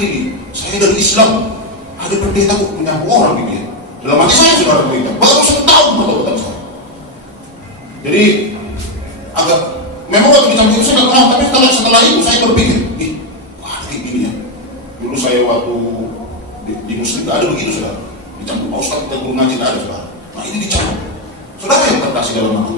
sekali nih, saya dari Islam, ada pendeta kok menyapu orang gitu ya. Dalam hati saya saudara pendeta, baru setahun betul-betul saya. Jadi agak, memang waktu dicampu itu saya nggak kenal, tapi setelah itu saya berpikir, wah kayak gini ya. Dulu saya waktu di Muslim gak ada begitu saudara, dicampu Pak Ustadz, kita guru ngaji gak ada saudara. Nah ini dicampu, saudara yang terkasih dalam nama.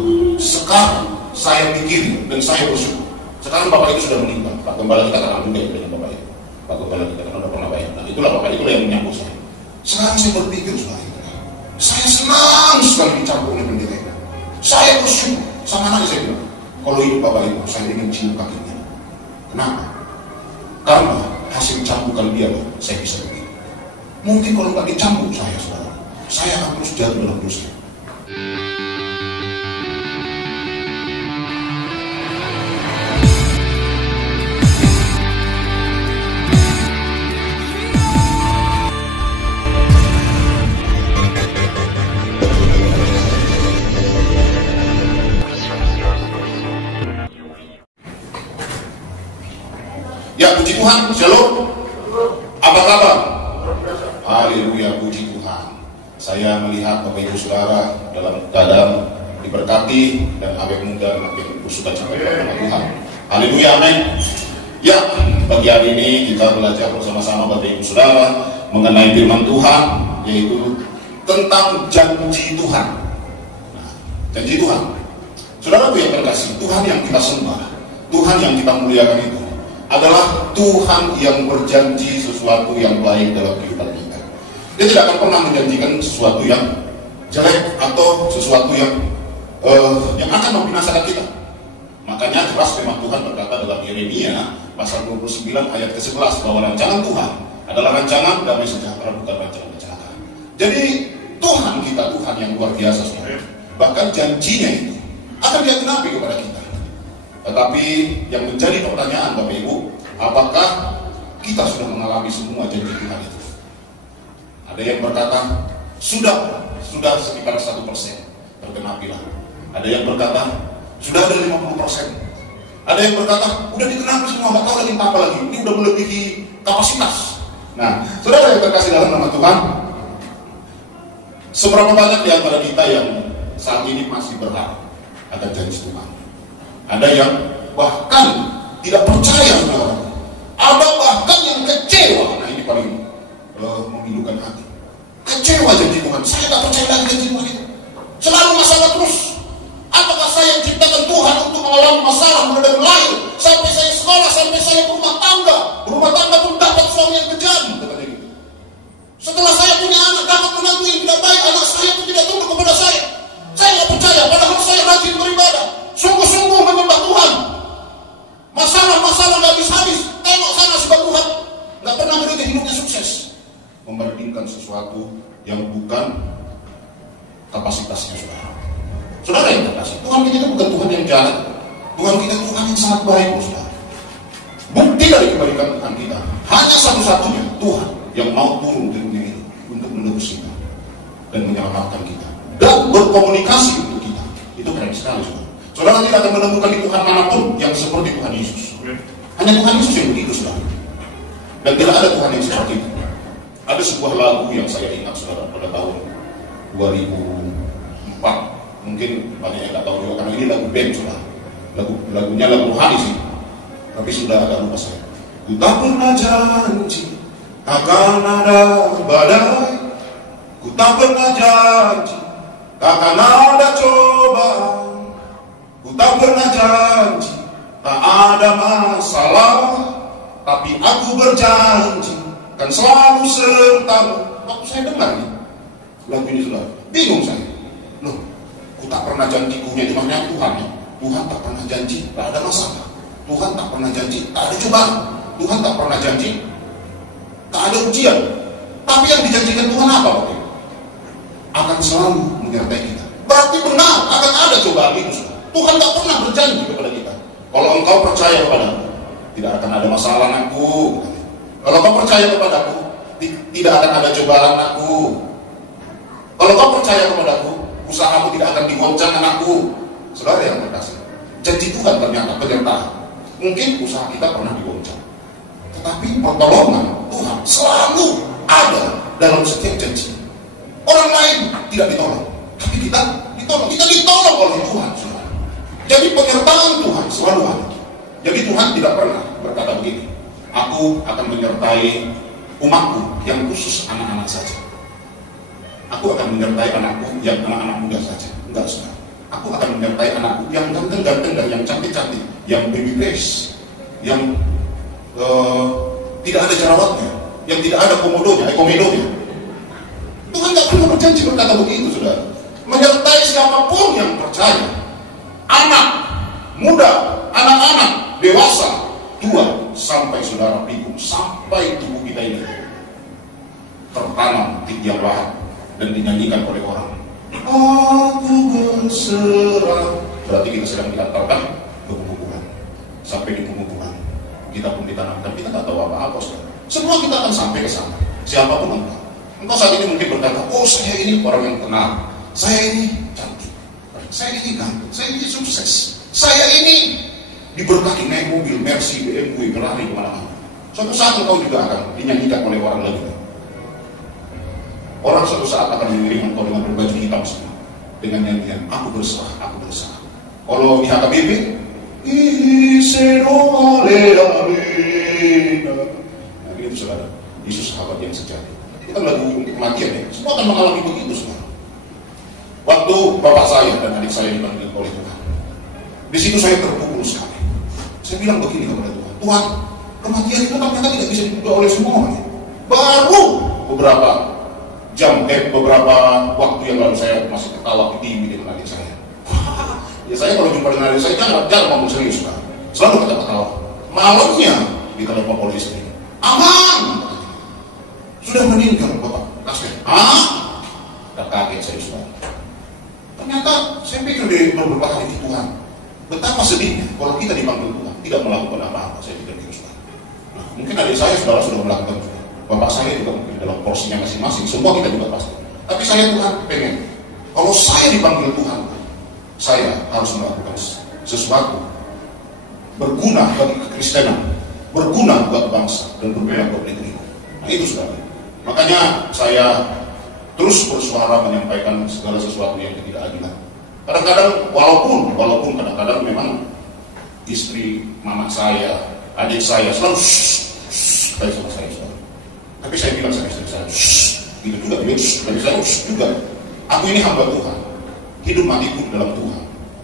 Sekarang saya pikir dan saya bersyukur. Sekarang bapak itu sudah meninggal, Pak Gembala kita kenal juga dengan bapak itu. Pak Gembala kita kenal udah pernah bayar. Nah itulah bapak itulah yang menyambut saya. Sekarang saya berpikir saudara, saya senang sekali dicampur oleh pendeta itu. Saya bersyukur, sama anak saya bilang, kalau hidup bapak itu saya ingin cium kakinya. Kenapa? Karena hasil cambukan dia saya bisa begini. Mungkin kalau nggak dicambuk saya saudara, saya akan terus jatuh dalam dosa. Ya puji Tuhan, shalom. Apa kabar? Haleluya, puji Tuhan. Saya melihat Bapak Ibu Saudara dalam keadaan diberkati dan awet muda makin bersuka cita kepada Tuhan. Haleluya, amin. Ya, pagi hari ini kita belajar bersama-sama Bapak Ibu Saudara mengenai firman Tuhan, yaitu tentang janji Tuhan. Nah, janji Tuhan. Saudara yang terkasih, Tuhan yang kita sembah, Tuhan yang kita muliakan itu adalah Tuhan yang berjanji sesuatu yang baik dalam kehidupan kita. Dia tidak akan pernah menjanjikan sesuatu yang jelek atau sesuatu yang akan membinasakan kita. Makanya jelas firman Tuhan berkata dalam Yeremia pasal 29 ayat ke-11 bahwa rancangan Tuhan adalah rancangan damai sejahtera, bukan rancangan kecelakaan. Jadi Tuhan kita Tuhan yang luar biasa, saudara. Bahkan janjinya itu akan dia genapi kepada kita. Tetapi yang menjadi pertanyaan Bapak Ibu, apakah kita sudah mengalami semua janji Tuhan itu? Ada yang berkata, sudah sekitar 1% tergenapilah. Ada yang berkata, sudah ada 50%. Ada yang berkata, udah dikenapi semua, nggak tahu lagi apa lagi. Ini udah melebihi kapasitas. Nah, saudara yang terkasih dalam nama Tuhan, seberapa banyak di antara kita yang saat ini masih berharap akan janji Tuhan? Ada yang bahkan tidak percaya, saudara. Ada bahkan yang kecewa. Nah ini paling memilukan hati. Kecewa janji Tuhan. Saya tak percaya lagi janji Tuhan itu. Selalu masalah terus. Apakah saya diciptakan Tuhan untuk mengalami masalah mulai dari lahir sampai saya sekolah, sampai saya berumah tangga pun dapat suami yang kejam, katanya gitu. Setelah saya punya anak, dapat menantu yang tidak baik, anak saya pun tidak tunduk kepada saya. Saya tidak percaya, padahal saya rajin beribadah, sungguh-sungguh menyembah Tuhan. Masalah nggak habis-habis. Tengok sana sebab Tuhan nggak pernah berikan hidupnya sukses. Membandingkan sesuatu yang bukan kapasitasnya saudara. Saudara yang terkasih, Tuhan kita itu bukan Tuhan yang jahat. Tuhan kita itu Tuhan yang sangat baik, saudara. Bukti dari kebaikan Tuhan kita hanya satu-satunya Tuhan yang mau turun di dunia ini untuk menebus kita dan menyelamatkan kita dan berkomunikasi untuk kita. Itu keren sekali, saudara. Saudara tidak akan menemukan di Tuhan manapun yang seperti Tuhan Yesus. Hanya Tuhan Yesus yang begitu, saudara. Dan tidak ada Tuhan yang seperti itu. Ada sebuah lagu yang saya ingat, saudara, pada tahun 2004. Mungkin banyak yang tidak tahu juga karena ini lagu band, saudara. Lagunya lagu rohani sih, tapi sudah agak lupa saya. Ku tak pernah janji akan ada badai, ku tak pernah janji akan ada cobaan, ku tak pernah janji tak ada masalah, tapi aku berjanji kan selalu sertamu. Waktu saya dengar nih lagu ini, saudara, bingung saya. Loh, ku tak pernah janji, kunya di mana Tuhan ya? Tuhan tak pernah janji tak ada masalah. Tuhan tak pernah janji tak ada cobaan. Tuhan tak pernah janji tak ada ujian. Tapi yang dijanjikan Tuhan apa, Bapak? Akan selalu menyertai kita. Berarti benar akan ada cobaan itu. Tuhan tak pernah berjanji kepada kita, kalau engkau percaya kepadaku, tidak akan ada masalah anakku. Kalau kau percaya kepadaku, tidak akan ada cobaan anakku. Kalau kau percaya kepadaku, usahamu tidak akan digoncang anakku. Saudara yang terkasih, janji Tuhan ternyata penyertaan. Mungkin usaha kita pernah digoncang, tetapi pertolongan Tuhan selalu ada dalam setiap janji. Orang lain tidak ditolong, tapi kita ditolong. Kita ditolong oleh Tuhan. Jadi penyertaan Tuhan selalu ada. Jadi Tuhan tidak pernah berkata begini, aku akan menyertai umatku yang khusus anak-anak saja. Aku akan menyertai anakku yang anak-anak muda saja. Enggak, saudara. Aku akan menyertai anakku yang ganteng-ganteng dan yang cantik-cantik, yang baby face, yang tidak ada jerawatnya, yang tidak ada komodonya. Tuhan nggak pernah berjanji berkata begitu, saudara. Menyertai siapapun yang percaya, anak, muda, anak-anak, dewasa, tua, sampai saudara pikun, sampai tubuh kita ini tertanam di tiap lahan dan dinyanyikan oleh orang. Aku berserah. Berarti kita sedang diantarkan ke penguburan. Sampai di penguburan kita pun ditanamkan. Kita nggak tahu apa-apa, saudara. Semua kita akan sampai ke sana. Siapapun engkau saat ini mungkin berkata, oh saya ini orang yang tenang, saya ini cantik, saya ini ganteng, saya ini sukses, saya ini diberkati naik mobil, Mercy, BMW, berlari kemana-mana. Suatu saat engkau juga akan dinyanyikan oleh orang lain. Orang suatu saat akan mengirim engkau dengan berbaju hitam semua, dengan nyanyian, aku berserah, aku berserah. Kalau di HKBP, nah itu saudara, Yesus sahabat yang sejati. Itu kan lagu untuk kematian ya. Semua akan mengalami begitu semua. Waktu bapak saya dan adik saya dipanggil oleh Tuhan, di situ saya terpukul sekali. Saya bilang begini kepada Tuhan, Tuhan, kematian itu ternyata tidak bisa diduga oleh semua. Baru beberapa jam, beberapa waktu yang lalu saya masih ketawa di TV dengan adik saya. Ya saya kalau jumpa dengan adik saya jangan ngomong serius, Pak. Selalu ketawa. Malamnya ditelepon oleh istri. Aman, sudah meninggal Bapak Kasih. Tak kaget saya, saudara. Ternyata saya pikir di beberapa hari di Tuhan, betapa sedihnya kalau kita dipanggil Tuhan tidak melakukan apa-apa. Saya pikir itu, saudara. Nah, mungkin adik saya saudara sudah melakukan juga. Bapak saya juga mungkin dalam porsinya masing-masing. Semua kita juga pasti. Tapi saya Tuhan pengen, kalau saya dipanggil Tuhan, saya harus melakukan sesuatu berguna bagi kekristenan, berguna buat bangsa dan berguna buat negeri. Nah itu saudara. Makanya saya terus bersuara menyampaikan segala sesuatu yang ketidakadilan. Kadang-kadang walaupun kadang-kadang memang istri mama saya, adik saya selalu kayak sama saya, saudara. Tapi saya bilang sama istri saya, gitu juga dia, tapi saya juga. Aku ini hamba Tuhan, hidup matiku dalam Tuhan.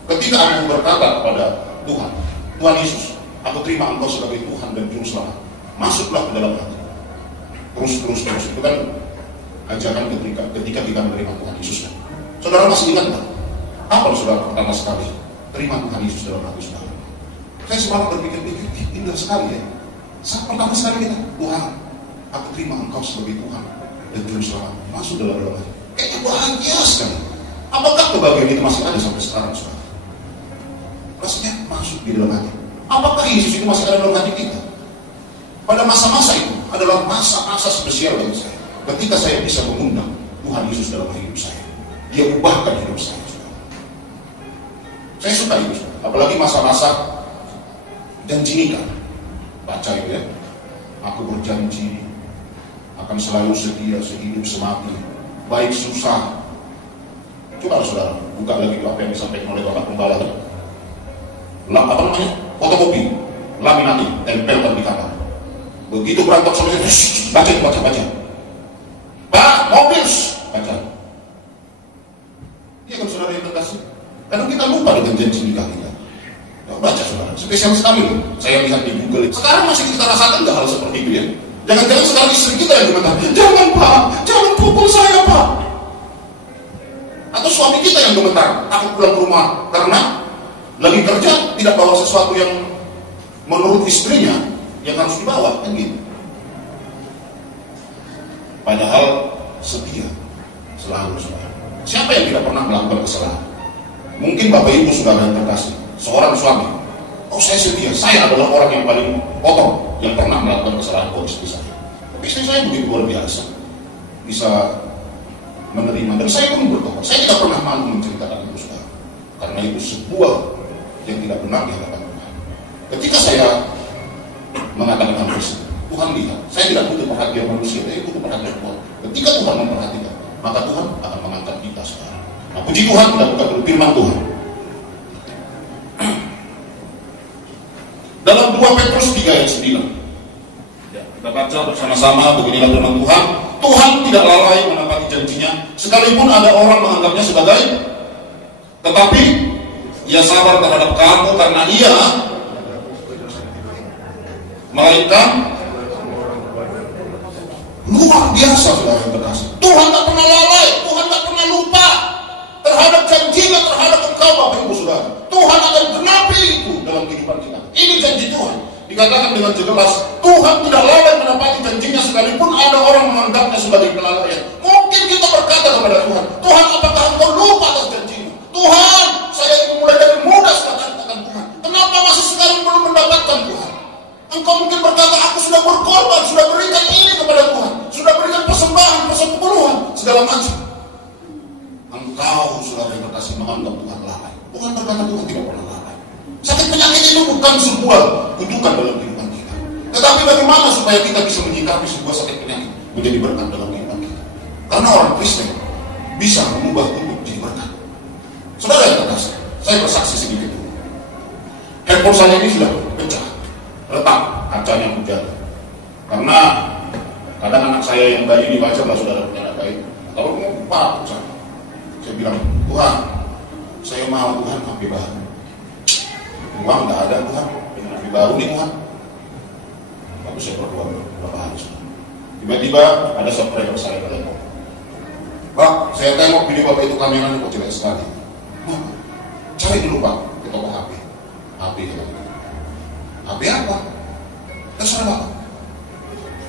Ketika aku berkata kepada Tuhan, Tuhan Yesus, aku terima Engkau sebagai Tuhan dan Juru Selamat, masuklah ke dalam hati. Terus itu kan ajakan ketika kita menerima Tuhan Yesus. Saudara masih ingat tak? Apa saudara pertama sekali terima Tuhan Yesus dalam hati saudara? Saya selalu berpikir-pikir, indah sekali ya. Saat pertama sekali kita, Tuhan, aku terima Engkau sebagai Tuhan dan Juru Selamat, masuk dalam hati. Kayaknya bahagia sekali. Apakah kebahagiaan itu masih ada sampai sekarang, saudara? Rasanya masuk di dalam hati. Apakah Yesus itu masih ada dalam hati kita? Pada masa-masa itu adalah masa-masa spesial bagi saya. Ketika saya bisa mengundang Tuhan Yesus dalam hidup saya, Dia ubahkan hidup saya. Saya suka itu, apalagi masa-masa janji nikah. Baca itu ya, aku berjanji akan selalu setia sehidup semati, baik susah. Coba saudara buka lagi apa yang disampaikan oleh Bapak Pembala. Apa namanya? Fotokopi, laminating, tempelkan di kamar. Begitu berantak sama saya, baca. Pak, mobil, baca. Iya kan saudara yang terkasih. Kadang kita lupa dengan janji nikah kita. Ya, baca saudara, spesial sekali. Saya lihat di Google. Sekarang masih kita rasakan nggak hal seperti itu ya? Jangan-jangan sekarang istri kita yang berkata, jangan Pak, jangan pukul saya Pak. Atau suami kita yang gemetar, takut pulang ke rumah karena lagi kerja tidak bawa sesuatu yang menurut istrinya yang harus dibawa, kan gitu. Padahal setia selalu, saudara. Siapa yang tidak pernah melakukan kesalahan? Mungkin Bapak Ibu saudara yang terkasih, seorang suami, oh saya setia, saya adalah orang yang paling kotor yang pernah melakukan kesalahan ke istri saya. Tapi istri saya begitu luar biasa, bisa menerima, dan saya pun bertobat. Saya tidak pernah malu menceritakan itu, saudara, karena itu sebuah yang tidak benar di hadapan Tuhan. Ketika saya mengatakan hal tersebut, Tuhan lihat, saya tidak butuh perhatian manusia, saya butuh perhatian Tuhan. Ketika Tuhan memperhatikan, maka Tuhan akan mengangkat kita sekarang. Nah, puji Tuhan, kita buka dulu firman Tuhan. Dalam 2 Petrus 3 ayat 9. Ya, kita baca bersama-sama, beginilah firman Tuhan. Tuhan tidak lalai menepati janjinya, sekalipun ada orang menganggapnya sebagai, tetapi ia sabar terhadap kamu karena ia melainkan luar biasa, saudara yang terkasih. Tuhan tak pernah lalai, Tuhan tak pernah lupa terhadap janjinya terhadap engkau, Bapak Ibu Saudara. Tuhan akan genapi itu dalam kehidupan kita. Ini janji Tuhan. Dikatakan dengan jelas, Tuhan tidak lalai menepati janjinya sekalipun ada orang menganggapnya sebagai kelalaian. Mungkin kita berkata kepada Tuhan, Tuhan, apakah engkau lupa atas janjimu? Tuhan, saya ingin mulai dari muda sekarang katakan Tuhan, kenapa masih sekarang belum mendapatkan Tuhan? Engkau mungkin berkata, aku sudah berkorban, sudah berikan ini kepada Tuhan, sudah berikan persembahan, persepuluhan, segala macam. Engkau, saudara yang terkasih, menganggap Tuhan lalai. Tuhan berkata, Tuhan tidak pernah lalai. Sakit penyakit itu bukan sebuah kutukan dalam kehidupan kita. Tetapi bagaimana supaya kita bisa menyikapi sebuah sakit penyakit menjadi berkat dalam kehidupan kita? Karena orang Kristen bisa mengubah tubuh menjadi berkat. Saudara yang terkasih, saya bersaksi sedikit dulu. Handphone saya ini sudah pecah, retak, kacanya hujan. Karena kadang anak saya yang bayi dibaca lah, saudara punya anak bayi. Kalau mau Pak, saya bilang, Tuhan, saya mau Tuhan HP baru. Uang nggak ada Tuhan, dengan HP baru nih Tuhan. Lalu saya berdoa berapa hari sudah. Tiba-tiba ada subscriber saya telepon. Pak, saya tengok video Bapak itu kameranya kok jelek sekali. Cari dulu Pak ke toko HP. HP kita. HP apa? Terserah Pak.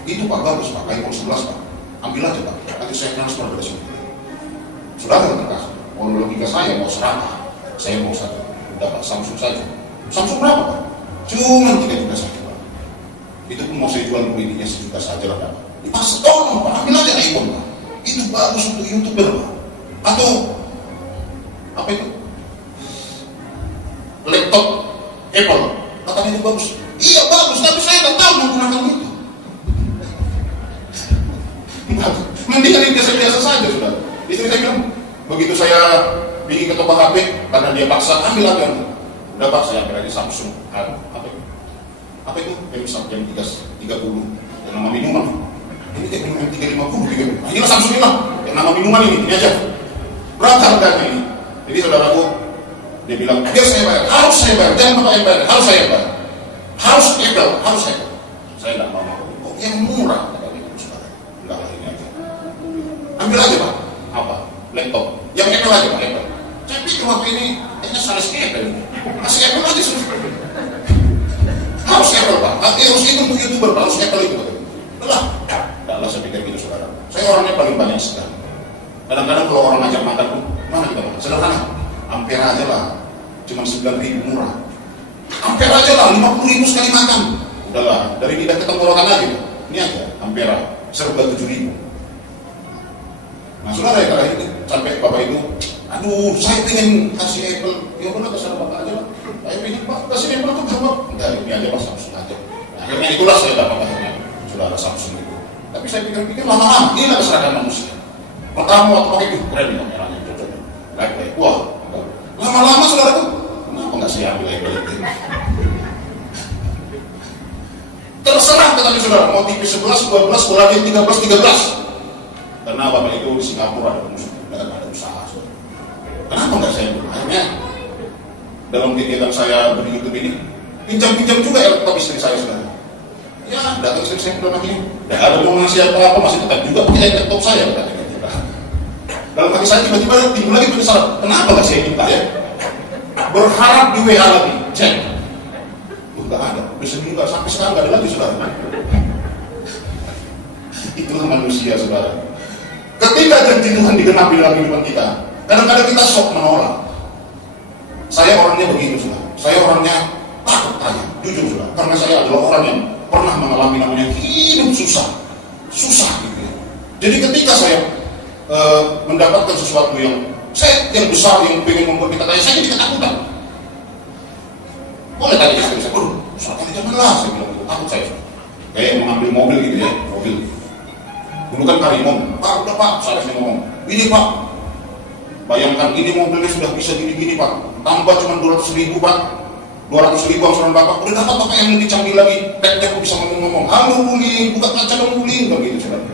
Itu Pak bagus Pak, iPhone 11 Pak. Ambil aja Pak, nanti saya transfer ke sini. Sudah terkasih. Kalau logika saya mau serata, saya mau satu. Dapat Samsung saja. Samsung berapa Pak? Cuma 3 juta saja Pak. Itu pun mau saya jual ini sejuta saja lah Pak. Pas tolong Pak, ambil aja iPhone Pak. Itu bagus untuk YouTuber Pak. Atau apa itu? Laptop Apple. Katanya itu bagus. Iya bagus, tapi saya nggak tahu menggunakan itu. Mendingan ini biasa-biasa saja sudah. Istri saya bilang, begitu saya ingin ke toko HP karena dia paksa ambil aja. Udah Pak, saya ambil aja Samsung. Apa itu? Apa itu? Jam 3.30. Yang nama minuman. Ini kayak minuman 3.50. Ini Samsung ini lah. Yang nama minuman ini aja. Berapa harganya ini? Jadi saudaraku, dia bilang, biar saya bayar, harus saya bayar, jangan Bapak yang bayar, harus saya bayar, harus Apple, harus saya. Saya nggak mau. Kok yang murah? Kata dia, saudara. Enggak lah, ini aja. Ambil aja Pak. Apa? Laptop. Yang Apple aja Pak, Apple. Saya pikir waktu ini kayaknya salah Apple. Kasih Apple aja sudah. Harus Apple Pak. Harus itu untuk YouTuber Pak, harus Apple itu. Udah lah saya pikir gitu saudara. Saya orangnya paling banyak sekali. Kadang-kadang kalau orang ngajak makan pun, mana kita makan? Sederhana. Ampere aja lah. Cuma 9.000 murah. Ampere aja lah, 50.000 sekali makan. Udahlah, dari lidah ke tenggorokan aja. Ini aja, ampera. Serba 7.000. Nah saudara ya kalau itu sampai Bapak itu, aduh saya pengen kasih Apple. Ya udah kasih Bapak aja lah. Saya pengen Pak kasih Apple tuh Bapak. Enggak, ini aja Pak, Samsung aja. Nah, akhirnya itulah saya dapat akhirnya saudara Samsung itu. Tapi saya pikir-pikir lama-lama ini adalah kesadaran manusia. Pertama waktu pakai itu keren kameranya cocok. Baik-baik. Wah, lama-lama saudaraku, kenapa nggak saya ambil Apple itu? Terserah kata saudara, mau TV 11, 12, bola dia 13. Karena Bapak itu di Singapura ada musuh, ada usaha. Kenapa nggak saya ambil? Akhirnya dalam kegiatan saya di YouTube ini, pinjam-pinjam juga laptop istri saya saudara. Ya, datang istri saya bilang lagi, tidak ada mau ngasih apa-apa, masih tetap juga pakai laptop saya katanya. Dalam hati saya tiba-tiba timbul lagi penyesalan. Kenapa nggak saya minta ya? Berharap di WA lagi, cek. Nggak ada. Seminggu nggak sampai sekarang nggak ada lagi saudara. Itulah manusia saudara. Ketika janji Tuhan digenapi dalam kehidupan kita, kadang-kadang kita sok menolak. Saya orangnya begitu saudara. Saya orangnya takut tanya, jujur saudara. Karena saya adalah orang yang pernah mengalami namanya hidup susah gitu ya. Jadi ketika saya mendapatkan sesuatu yang besar yang pengen membuat kita kaya, saya jadi ketakutan. Boleh tadi istri saya, sesuatu yang janganlah, saya bilang itu takut saya. kayak mengambil mobil gitu ya, mobil. Dulu kan Karimon, Pak udah Pak, saya ngomong, ini Pak, bayangkan ini mobilnya sudah bisa gini-gini Pak, tambah cuma 200.000 Pak, 200.000 angsuran Bapak, udah dapat Bapak yang lebih canggih lagi, tek bisa ngomong-ngomong, halo Uli, buka kaca dong Uli, begitu saudara.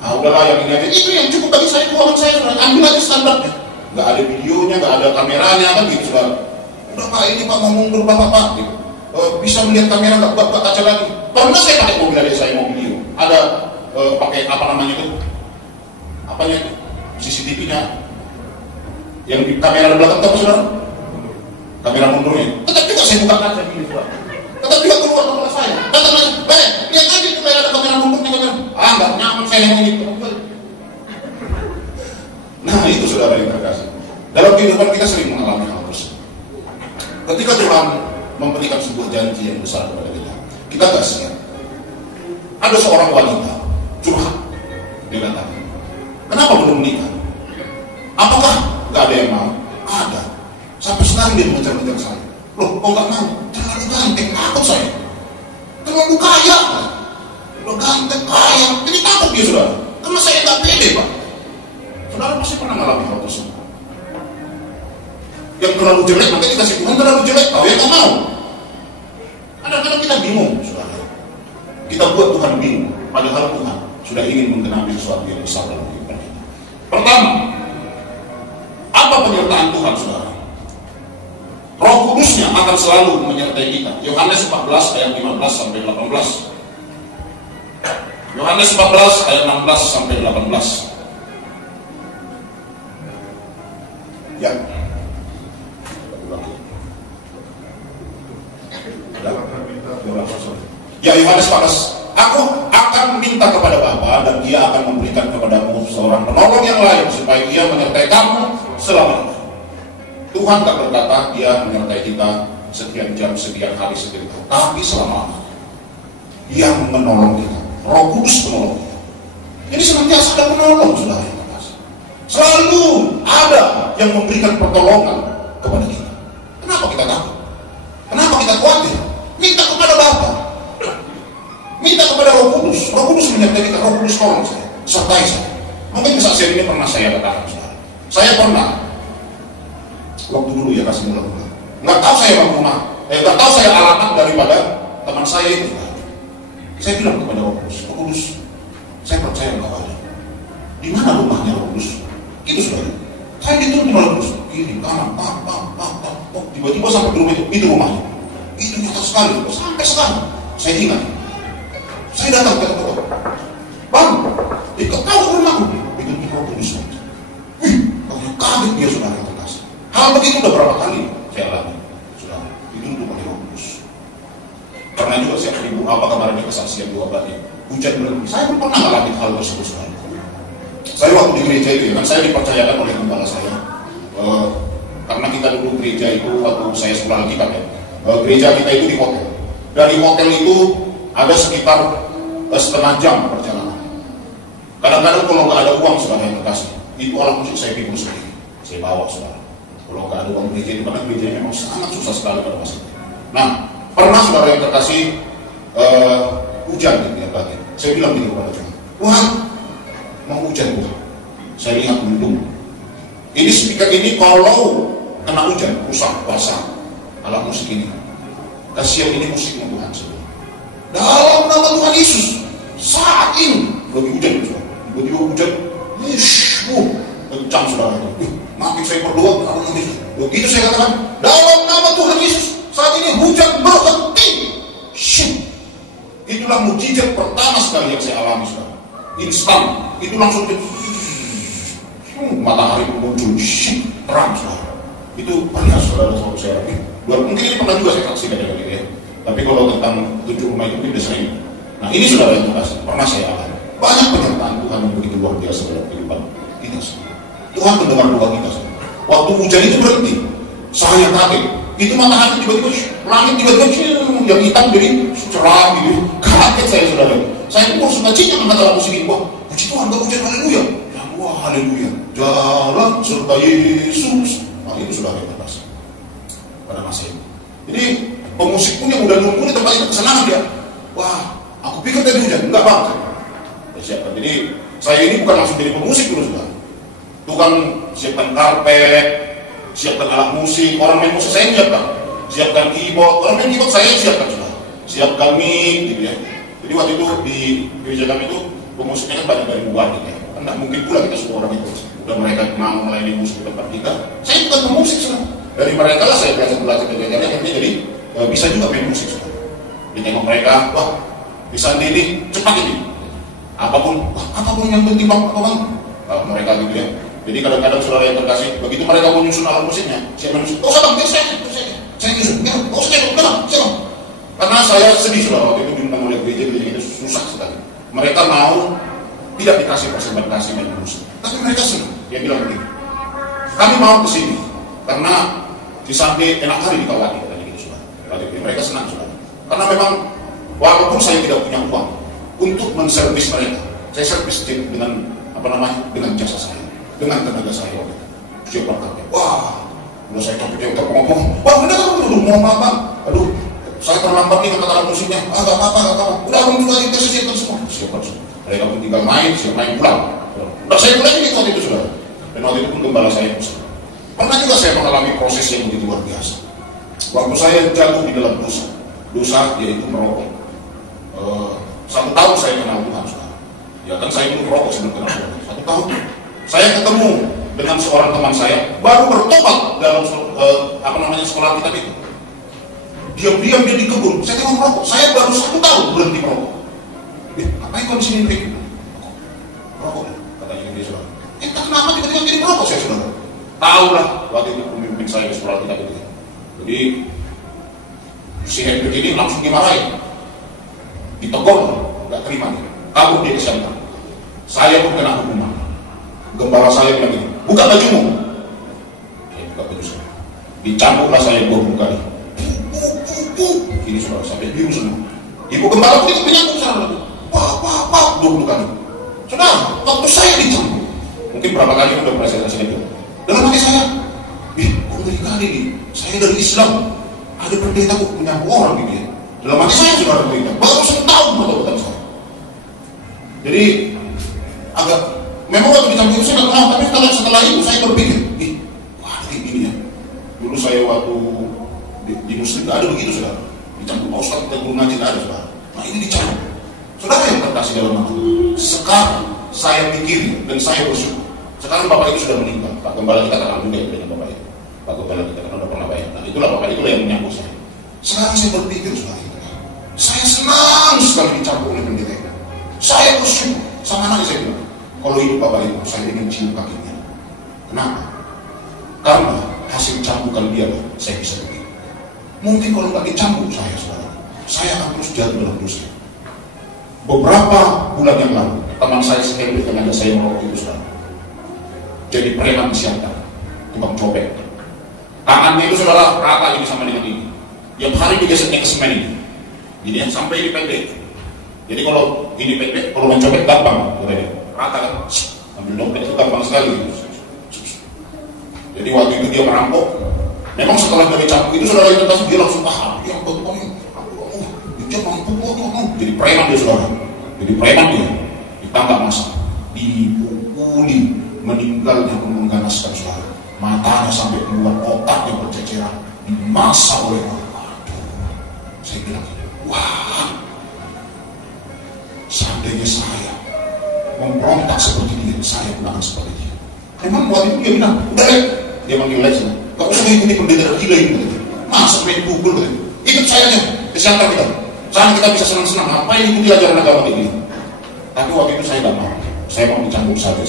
Ah udahlah yang ini aja, itu yang cukup bagi saya, keuangan saya, ambil aja standarnya, nggak ada videonya, nggak ada kameranya kan gitu saudara. Udah Pak ini Pak mau mundur Bapak gitu. Bisa melihat kamera nggak buka kaca lagi. Pernah saya pakai mobil adik saya mau video, ada pakai apa namanya itu, apanya itu, CCTV-nya, yang di kamera di belakang apa saudara? Kamera mundurnya. Tetap juga saya buka kaca gini saudara. Tetap juga keluar kepala saya. Tetap lagi, lihat aja itu kayak ada kamera mundurnya kamera. Ah nggak nyaman saya yang gitu. Nah itu saudara yang terkasih. Dalam kehidupan kita sering mengalami hal tersebut. Ketika Tuhan memberikan sebuah janji yang besar kepada kita gak siap. Ada seorang wanita curhat, dia katakan, kenapa belum menikah? Apakah gak ada yang mau? Ada. Sampai sekarang dia mengejar-ngejar saya. Loh, kok gak mau? Terlalu ganteng, takut saya. Terlalu kaya, terlalu ganteng, kaya. Jadi takut dia saudara. Karena saya gak pede Pak. Saudara pasti pernah mengalami hal tersebut. Yang terlalu jelek, nanti dikasih Tuhan terlalu jelek, tahu ya gak mau. Kadang-kadang kita bingung, saudara. Kita buat Tuhan bingung, padahal Tuhan sudah ingin menggenapi sesuatu yang besar dalam kehidupan kita. Pertama, apa penyertaan Tuhan, saudara? Roh Kudusnya akan selalu menyertai kita. Yohanes 14 ayat 15 sampai 18. Yohanes 14 ayat 16 sampai 18. Ya. Ya Yohanes 14, aku akan minta kepada Bapa dan Dia akan memberikan kepadamu seorang penolong yang lain supaya Dia menyertai kamu selamanya. Tuhan tak berkata Dia menyertai kita sekian jam, sekian hari, sekian tahun, tapi selamanya. Yang menolong kita, Roh Kudus menolong kita. Jadi senantiasa ada penolong, saudara yang terkasih. Selalu ada yang memberikan pertolongan kepada kita. Kenapa kita takut? Kenapa kita khawatir? Minta kepada Bapa, minta kepada Roh Kudus. Roh Kudus menyertai kita. Roh Kudus tolong saya, sertai saya. Mungkin kesaksian ini pernah saya katakan, saudara. Saya pernah waktu dulu ya kasih mula, nggak tahu saya bang rumah, nggak tahu saya alamat daripada teman saya itu. Saya bilang kepada Roh Kudus, Roh Kudus, saya percaya engkau ada. Di mana rumahnya Roh Kudus? Itu saudara. Saya dituntun Roh Kudus, kiri kanan, tiba-tiba sampai ke rumah itu rumahnya. Itu nyata sekali, sampai sekarang saya ingat. Saya datang ke tempat, bang, ikut tahu ke rumahku. Itu Roh Kudus. Kaget dia saudara yang terkasih. Hal begitu udah berapa kali saya alami, saudara. Itu untuk Roh Kudus. Karena juga saya ibu apa kemarin di kesaksian dua balik hujan berhenti. Saya pun pernah alami hal tersebut, saudara. Saya waktu di gereja itu, kan saya dipercayakan oleh gembala saya. Karena kita dulu gereja itu waktu saya sekolah lagi kan ya. Gereja kita itu di hotel. Dari hotel itu ada sekitar setengah jam perjalanan. Kadang-kadang kalau nggak ada uang saudara yang terkasih, itu alat musik saya pikul sendiri, saya bawa saudara. Kalau nggak ada uang gereja itu, karena gereja memang sangat susah sekali pada masa itu. Nah, pernah saudara yang terkasih hujan gitu ya tadi. Saya bilang gitu kepada Tuhan, Tuhan mau hujan Tuhan. Saya lihat mendung. Ini speaker ini kalau kena hujan rusak basah. Alat musik ini, kasihan ini musiknya Tuhan saudara. Dalam nama Tuhan Yesus, saat ini lagi hujan saudara. Tiba-tiba hujan, kencang saudara itu. Makin saya berdoa, begitu saya katakan, dalam nama Tuhan Yesus, saat ini hujan berhenti. Itulah mujizat pertama sekali yang saya alami saudara. Instan, itu langsung matahari muncul, terang saudara. Itu pernah saudara saya alami. Mungkin ini pernah juga saya saksikan ya. Tapi kalau tentang 7 rumah itu tidak sering. Nah ini saudara yang terkasih, pernah saya alami. Banyak penyertaan Tuhan yang begitu luar biasa dalam kehidupan kita. Tuhan mendengar doa kita. Waktu hujan itu berhenti, saya kaget. Itu matahari tiba-tiba, langit tiba-tiba yang hitam jadi cerah gitu. Kaget saya saudara. Saya pun suka cinta mengatakan alat musik ini. Wah, puji Tuhan, gak hujan, haleluya. Wah, haleluya. Jalan serta Yesus. Nah itu saudara yang terkasih pada masa itu. Jadi pemusik pun yang udah nunggu di tempat itu kesenangan dia. Wah, Aku pikir tadi hujan, enggak bang. Ya, siapkan. Jadi saya ini bukan langsung jadi pemusik dulu sudah. Tukang siapkan karpet, siapkan alat musik, orang main musik saya siapkan. Siapkan keyboard, orang main keyboard saya siapkan sudah. Siapkan mic, gitu ya. Jadi waktu itu di gereja kami itu pemusiknya kan banyak dari luar gitu ya. Kan tidak mungkin pula kita semua orang itu. Udah mereka mau melayani musik di tempat kita. Saya bukan pemusik sudah. Dari mereka lah saya belajar akhirnya jadi bisa juga main musik sudah. Ditengok mereka, wah bisa ini cepat ini. Apapun yang penting bang, apa bang? Mereka gitu ya. Jadi kadang-kadang saudara yang terkasih, begitu mereka mau nyusun alat musiknya, saya menyusun. Oh bang, saya nyusun. Oh saya bang. Karena saya sedih saudara waktu itu diundang oleh gereja itu susah sekali. Mereka mau tidak dikasih presentasi main musik, tapi mereka senang. Dia bilang begini, kami mau kesini karena di samping enak hari dikawali katanya gitu saudara. Mereka senang saudara. Karena memang walaupun saya tidak punya uang untuk menservis mereka, saya servis dengan dengan jasa saya, dengan tenaga saya. Siapa katanya? Wah, udah saya capek ngomong. Wah, benar mau apa? Aduh, saya terlambat nih kata musiknya. Gak apa-apa. Udah aku juga kita siapkan semua. Siapkan semua. Mereka pun tinggal main, main pulang. Udah saya mulai ini waktu itu sudah. Dan waktu itu pun gembala saya pusing. Pernah juga saya mengalami proses yang begitu luar biasa. Waktu saya jatuh di dalam dosa yaitu merokok. 1 tahun saya kenal Tuhan sudah. Ya kan saya dulu merokok sebelum kenal Tuhan. 1 tahun. Saya ketemu dengan seorang teman saya baru bertobat dalam sekolah kita itu. Diam-diam dia di kebun. Saya tengok merokok. Saya baru 1 tahun berhenti merokok. Ngapain kau di sini Rick? Merokok. Katanya dia saudara. Kenapa tiba-tiba jadi merokok saya saudara? Tahu lah waktu itu pemimpin saya di sekolah kita itu. Jadi si Hendrik ini langsung dimarahin, ditegur, nggak terima dia. Kabur dia ke sana. Saya pun kena hukuman. Gembala saya bilang ini, buka bajumu. Saya buka baju saya. Dicampurlah saya 20 kali. Ini saudara sampai biru semua. Ibu gembala pun itu menyambung sana. Pak, 20 kali. Saudara, waktu saya dicampur, mungkin berapa kali udah pernah saya kasih itu. Dalam hati saya, kok dari kali ini, saya dari Islam, ada pendeta kok menyambung orang gitu ya. Dalam hati saya sudah ada pendeta, baru 1 tahun betul-betul saya. Jadi, memang waktu dicampur itu saya nggak kenal, tapi setelah itu saya berpikir, wah ada gini ya. Dulu saya waktu di Muslim nggak ada begitu sudah. Dicampur Pak Ustaz, kita guru ngaji nggak ada sudah. Nah ini dicampur. Saudara yang terkasih dalam hati. Sekarang saya pikir dan saya bersyukur. Sekarang Bapak itu sudah meninggal. Pak Gembala kita kenal juga dengan Bapak itu. Pak Gembala kita kenal udah pernah bayar. Nah itulah Bapak itulah yang menyambut saya. Sekarang saya berpikir saudara itu. Saya senang sekali dicampur oleh pendeta itu. Saya bersyukur. Sama anaknya saya bilang, kalau hidup Bapak itu saya ingin cium kakinya. Kenapa? Karena hasil cambukan dia saya bisa begini. Mungkin kalau nggak dicambuk saya akan terus jatuh dalam dosa. Beberapa bulan yang lalu, teman saya sekali dengan saya merokok itu saudara. Jadi preman siantar, tukang copet. Tangannya itu saudara rata ini sama dengan ini. Tiap hari digeseknya ke semen ini. Jadi yang sampai ini pendek. Jadi kalau ini pendek, kalau mencopet gampang, rata kan. Ambil dompet itu gampang sekali. Jadi waktu itu dia merampok. Memang setelah dari cambuk itu saudara yang terkasih dia langsung paham. Dia jadi preman dia saudara. Jadi preman dia ditangkap masa, dipukuli, meninggalnya pun mengganaskan saudara. Matanya sampai keluar, otaknya berceceran, dimasak oleh orang. Saya bilang, wah, seandainya saya memberontak seperti dia, saya pun akan seperti dia. Memang waktu itu dia bilang, udah dia manggil Lex, gak usah mengikuti pendeta gila ini. Masa main pukul, ikut saya aja, kesehatan kita. Sekarang kita bisa senang-senang, ngapain ikuti ajaran agama ini? Tapi waktu itu saya gak mau. Saya mau dicampur saja.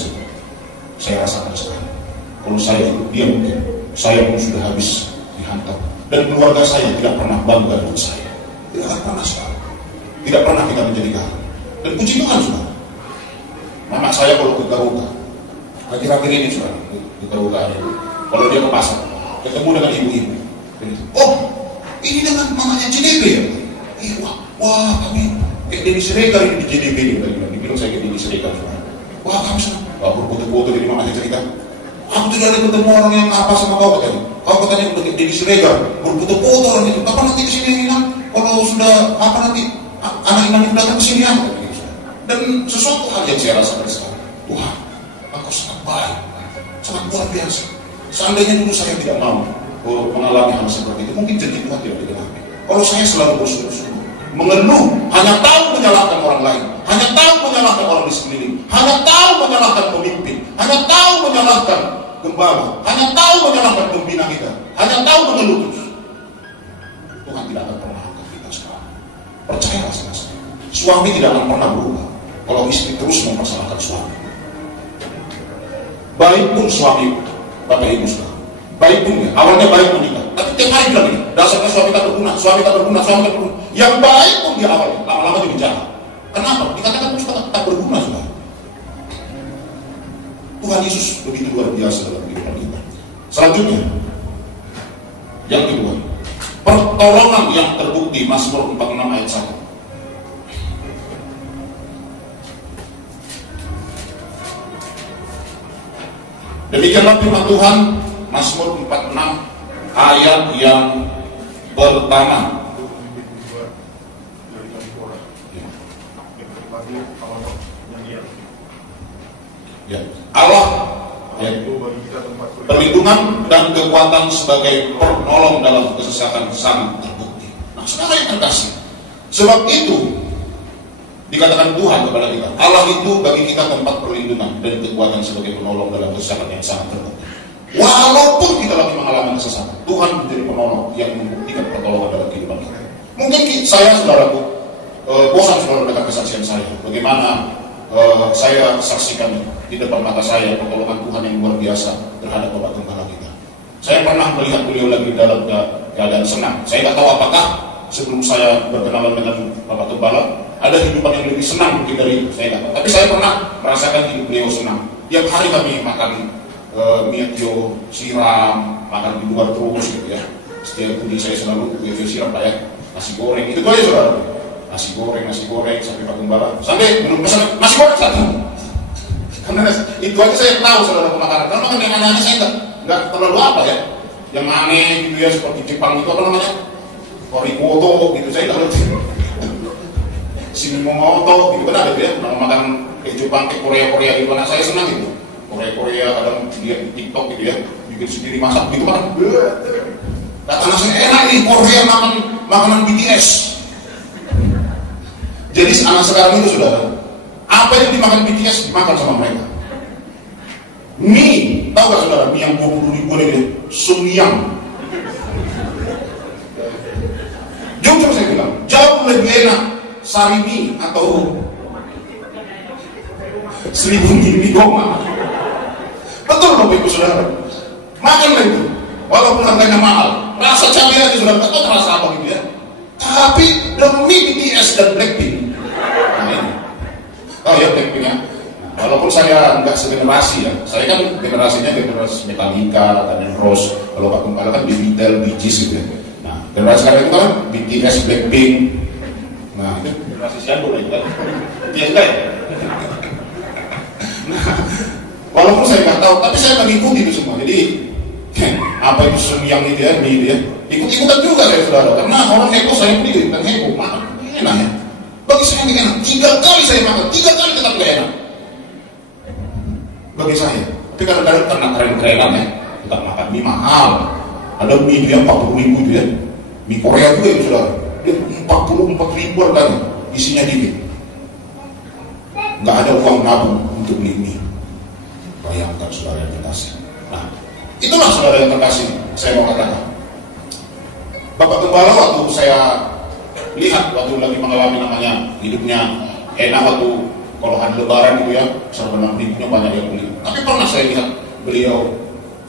Saya rasakan sekarang. Kalau saya ikut dia mungkin, saya pun sudah habis dihantam. Dan keluarga saya tidak pernah bangga dengan saya. Tidak pernah sekali. Tidak pernah kita menjadi gagal. Dan puji Tuhan sudah. Mama saya kalau ke Garuda, akhir-akhir ini sudah di Garuda itu. Kalau dia ke pasar, ketemu dengan ibu-ibu. Oh, ini dengan mamanya JDB ya? Wah, kami Denny Siregar ini di JDB ini. Dibilang saya ke Denny Siregar. Wah, kami senang. Aku foto-foto dari mamanya cerita. Aku tidak ada ketemu orang yang apa sama kau katanya. Kau katanya udah Denny Siregar. Berfoto-foto orang itu. Kapan nanti kesini kan? Kalau sudah apa nanti? Anak anak iman itu datang ke sini ya. Dan sesuatu hal yang saya rasakan sekarang, Tuhan, Engkau sangat baik, sangat luar biasa. Seandainya dulu saya tidak mau mengalami hal seperti itu, mungkin janji Tuhan tidak digenapi. Kalau saya selalu bersungguh-sungguh, mengeluh, hanya tahu menyalahkan orang lain, hanya tahu menyalahkan orang di sekeliling, hanya tahu menyalahkan pemimpin, hanya tahu menyalahkan gembala, hanya tahu menyalahkan pembina kita, hanya tahu mengeluh terus, Tuhan tidak akan pernah angkat kita sekarang. Percayalah sama saya, suami tidak akan pernah berubah kalau istri terus mempersalahkan suami. Baik pun suami, Bapak Ibu saudara, baik pun ya, awalnya baik menikah, tapi tiap hari bilang ini, dasarnya suami tak berguna, suami tak berguna, suami tak berguna. Yang baik pun di awalnya, lama-lama jadi jahat. Kenapa? Dikatakan sudah tak berguna sudah. Tuhan Yesus begitu luar biasa dalam kehidupan kita. Selanjutnya, yang kedua, pertolongan yang terbukti, Mazmur 46 ayat 1. Demikianlah firman Tuhan, Mazmur 46 ayat yang pertama. Ya. Allah ya, perlindungan dan kekuatan sebagai penolong dalam kesesatan sangat terbukti. Nah, saudara yang terkasih, sebab itu dikatakan Tuhan kepada kita, Allah itu bagi kita tempat perlindungan dan kekuatan sebagai penolong dalam kesesatan yang sangat terbukti. Walaupun kita lagi mengalami kesesatan, Tuhan menjadi penolong yang membuktikan pertolongan dalam kehidupan kita. Mungkin saya, saudaraku, bosan saudara dengan kesaksian saya. Bagaimana saya saksikan di depan mata saya pertolongan Tuhan yang luar biasa terhadap Bapak Gembala kita. Saya pernah melihat beliau lagi dalam keadaan senang. Saya tidak tahu apakah sebelum saya berkenalan dengan Bapak Gembala ada kehidupan yang lebih senang mungkin dari saya tidak tahu. Tapi saya pernah merasakan hidup beliau senang. Tiap hari kami makan mie siram, makan di luar terus gitu ya. Setiap pagi saya selalu mie siram Pak ya, nasi goreng itu aja saudara. Nasi goreng sampai Pak Gembala sampai belum pesan nasi goreng satu. Karena itu aja saya tahu saudara pemakaran. Kalau makan yang aneh saya nggak terlalu apa ya, yang aneh gitu ya seperti Jepang itu apa namanya, korikoto gitu saya nggak ngerti. Shinimoto gitu kan ada ya, nama makan kayak Jepang kayak Korea gitu. Karena saya senang gitu. Korea kadang lihat di TikTok gitu ya, bikin sendiri masak gitu kan. Karena saya enak nih Korea makan makanan BTS. Jadi anak sekarang itu saudara, apa yang dimakan BTS dimakan sama mereka. Mie, tahu gak saudara, mie yang 20.000 ini, Sumyang. Jujur saya bilang, jauh lebih enak sari mie atau 1000 mie goma. Betul Bapak Ibu saudara, makanlah itu, walaupun harganya mahal, rasa cabai aja saudara, tak tahu rasa apa gitu ya. Tapi demi BTS dan Blackpink. Nah ini, oh ya Blackpink ya. Walaupun saya nggak segenerasi ya, saya kan generasinya generasi Metallica, dan Rose. Kalau Pak Gembala kan Beatles, Bee Gees gitu ya. Nah generasi sekarang itu kan BTS, Blackpink. Nah itu generasi siapa itu kan? BTS ya. Nah, walaupun saya nggak tahu, tapi saya mengikuti itu semua. Jadi apa itu Sumyang itu ya, mie itu ya, ikut-ikutan juga saya saudara. Karena orang heboh saya beli dan heboh makan enak ya. Bagi saya ini enak. 3 kali saya makan, 3 kali tetap gak enak. Bagi saya. Tapi kadang-kadang karena keren-kerenan ya, tetap makan mie mahal. Ada mie yang 40.000 itu ya, mie Korea juga itu saudara. Dia 44.000 harganya, isinya dikit. Nggak ada uang nabung untuk beli mie. Bayangkan saudara yang terkasih. Nah, itulah saudara yang terkasih, saya mau katakan. Bapak Gembala waktu saya lihat, waktu lagi mengalami namanya hidupnya enak, waktu kalau hari lebaran gitu ya, serba ribunya banyak yang beli. Tapi pernah saya lihat beliau,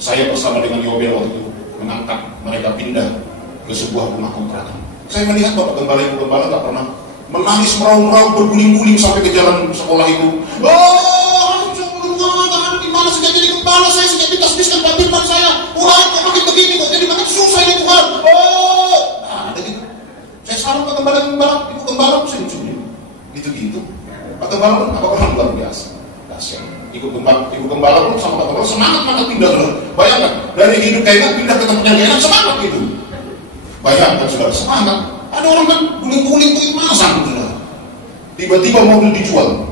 saya bersama dengan Yobel waktu itu, mengangkat mereka pindah ke sebuah rumah kontrakan. Saya melihat Bapak Gembala, Ibu Gembala nggak pernah menangis meraung-raung berguling-guling sampai ke jalan sekolah itu. Gimana sejak jadi gembala saya, sejak ditasbihkan Pak Firman saya, Tuhan kok makin begini, kok jadi makin susah ini Tuhan. Nah ada gitu. Saya selalu Pak Gembala, Ibu Gembala saya lucunya gitu-gitu. Pak Gembala pun apa orang luar biasa, dahsyat. Ibu Gembala pun sama Pak Gembala semangat banget pindah saudara. Bayangkan dari hidup kayak gitu pindah ke tempat yang enak, semangat gitu. Bayangkan saudara, semangat. Ada orang kan guling-guling tuh gimana sanggup saudara. tiba-tiba mobil dijual.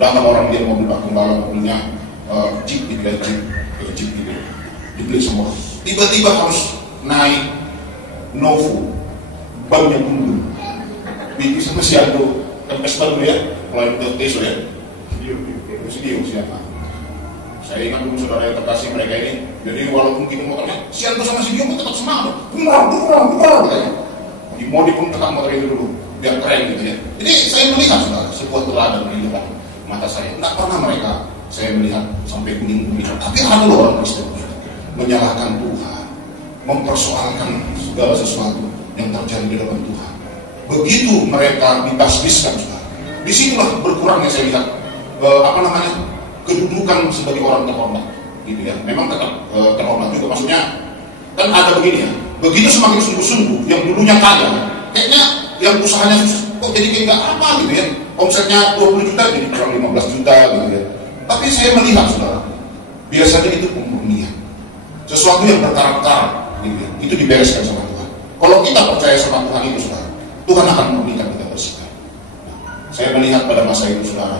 Datang orang dia mobil Pak Gembala, mobilnya Jeep gitu ya, Jeep gitu, dibeli semua. Tiba-tiba harus naik Novo, bannya mundur. Bikin sama si Aldo, kempes baru ya, mulai untuk teso ya. Video siapa? Saya ingat dulu saudara yang terkasih mereka ini. Jadi walaupun kita motornya, si Aldo sama si Dio tetap semangat. Bukan. Di modi pun tetap motor itu dulu, biar keren gitu ya. Jadi saya melihat saudara, sebuah teladan kehidupan mata saya. Tidak pernah mereka saya melihat sampai kuning-kuning. Tapi ada orang Kristen menyalahkan Tuhan, mempersoalkan segala sesuatu yang terjadi di dalam Tuhan. Begitu mereka dibasmiskan, saudara. Disitulah berkurangnya saya lihat kedudukan sebagai orang terhormat, gitu ya. Memang tetap terhormat juga, maksudnya kan ada begini ya. Begitu semakin sungguh-sungguh, yang dulunya kaya, kayaknya yang usahanya kok jadi kayak nggak apa gitu ya. Omsetnya 20 juta jadi kurang 15 juta gitu ya. Tapi saya melihat saudara, biasanya itu pemurnian, sesuatu yang berkarakter gitu ya. Itu dibereskan sama Tuhan. Kalau kita percaya sama Tuhan itu saudara, Tuhan akan memurnikan kita bersihkan. Saya melihat pada masa itu saudara,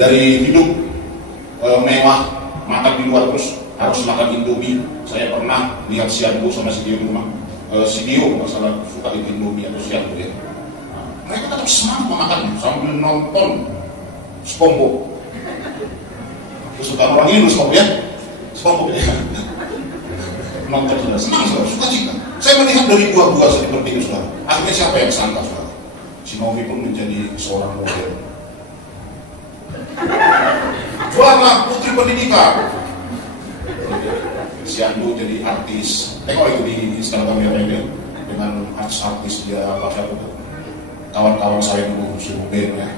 dari hidup mewah, makan di luar terus harus makan Indomie. Saya pernah lihat si Ando sama si Dio di rumah. Si Dio masalah suka itu Indomie atau si Ando ya. Mereka tetap semangat memakannya sambil nonton SpongeBob. Kesukaan orang ini dulu SpongeBob ya, SpongeBob ya. Nonton sudah senang, saudara, suka cita. Saya melihat dari buah-buah seperti itu saudara. Akhirnya siapa yang sangka saudara? Si Novi pun menjadi seorang model. Juara Putri Pendidikan. Si Ando jadi artis. Tengok itu di Instagram ya dengan artis dia apa siapa itu. Kawan-kawan saya dulu suruh band ya.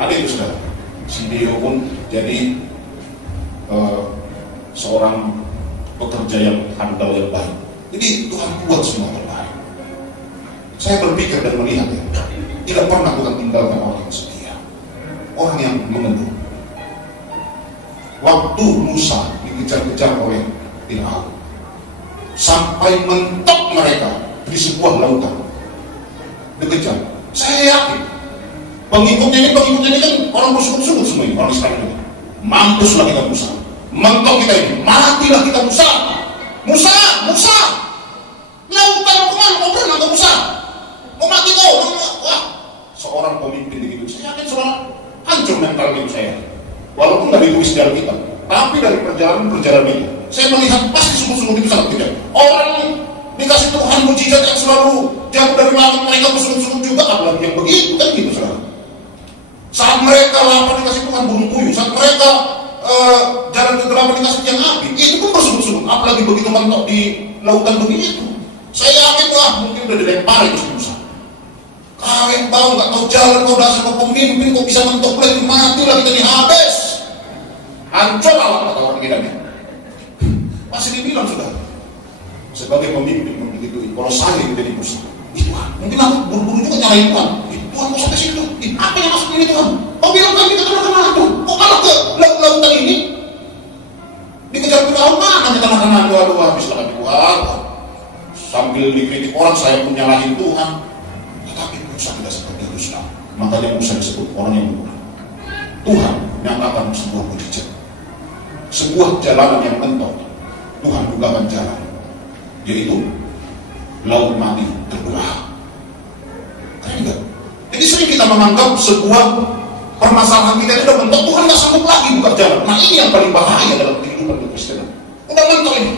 Ada itu sudah. Si Dio pun jadi seorang pekerja yang handal yang baik. Jadi Tuhan buat semua terbaik. Saya berpikir dan melihat ya, tidak pernah Tuhan tinggalkan orang yang setia, orang yang mengeluh. Waktu Musa dikejar-kejar oleh Firaun, sampai mentok mereka di sebuah lautan, dikejar. Saya yakin pengikutnya ini kan orang bersungguh-sungguh semua ini, orang Israel ini. Mampuslah kita Musa, mentok kita ini, matilah kita Musa. Musa, lautan kemana? Mau berenang ke Musa? Mau mati kau? Wah, seorang pemimpin begitu, saya yakin saudara hancur mental itu saya. Walaupun dari tulis sejarah kita, tapi dari perjalanan ini, saya melihat pasti sungguh-sungguh itu sangat tidak. Orang dikasih Tuhan mujizat yang selalu jauh dari langit, mereka bersungguh-sungguh juga, apalagi yang begitu kan gitu saudara. Saat mereka lapar dikasih Tuhan burung puyuh, saat mereka jalan kegelapan dikasih tiang api, itu pun bersungguh-sungguh, apalagi begitu mentok di lautan begitu. Saya yakin wah mungkin udah dilempar itu susah. Kau yang tahu nggak tahu jalan, kau dasar kau pemimpin, kau bisa mentok lagi, matilah kita ini habis. Hancur alam kata orang kita nih. Masih dibilang sudah sebagai pemimpin begitu. Kalau saya menjadi Musa, Tuhan, mungkin aku buru-buru juga nyalain Tuhan. Tuhan kok sampai situ? Apa yang masuk ini Tuhan? Kau bilang kan kita kemana tuh? Kok malah ke lautan ini? Dikejar Firaun mana kita makan aduh habislah kami Tuhan. Sambil dikritik orang saya pun nyalahin Tuhan. Tetapi Musa tidak seperti itu sudah. Makanya Musa disebut orang yang benar. Tuhan yang akan sebuah mujizat, sebuah jalanan yang mentok, Tuhan bukakan jalan, yaitu laut mati terbelah. Enggak. Jadi sering kita menganggap sebuah permasalahan kita ini udah mentok, Tuhan nggak sanggup lagi buka jalan. Nah ini yang paling bahaya dalam kehidupan Kristen. Udah mentok ini.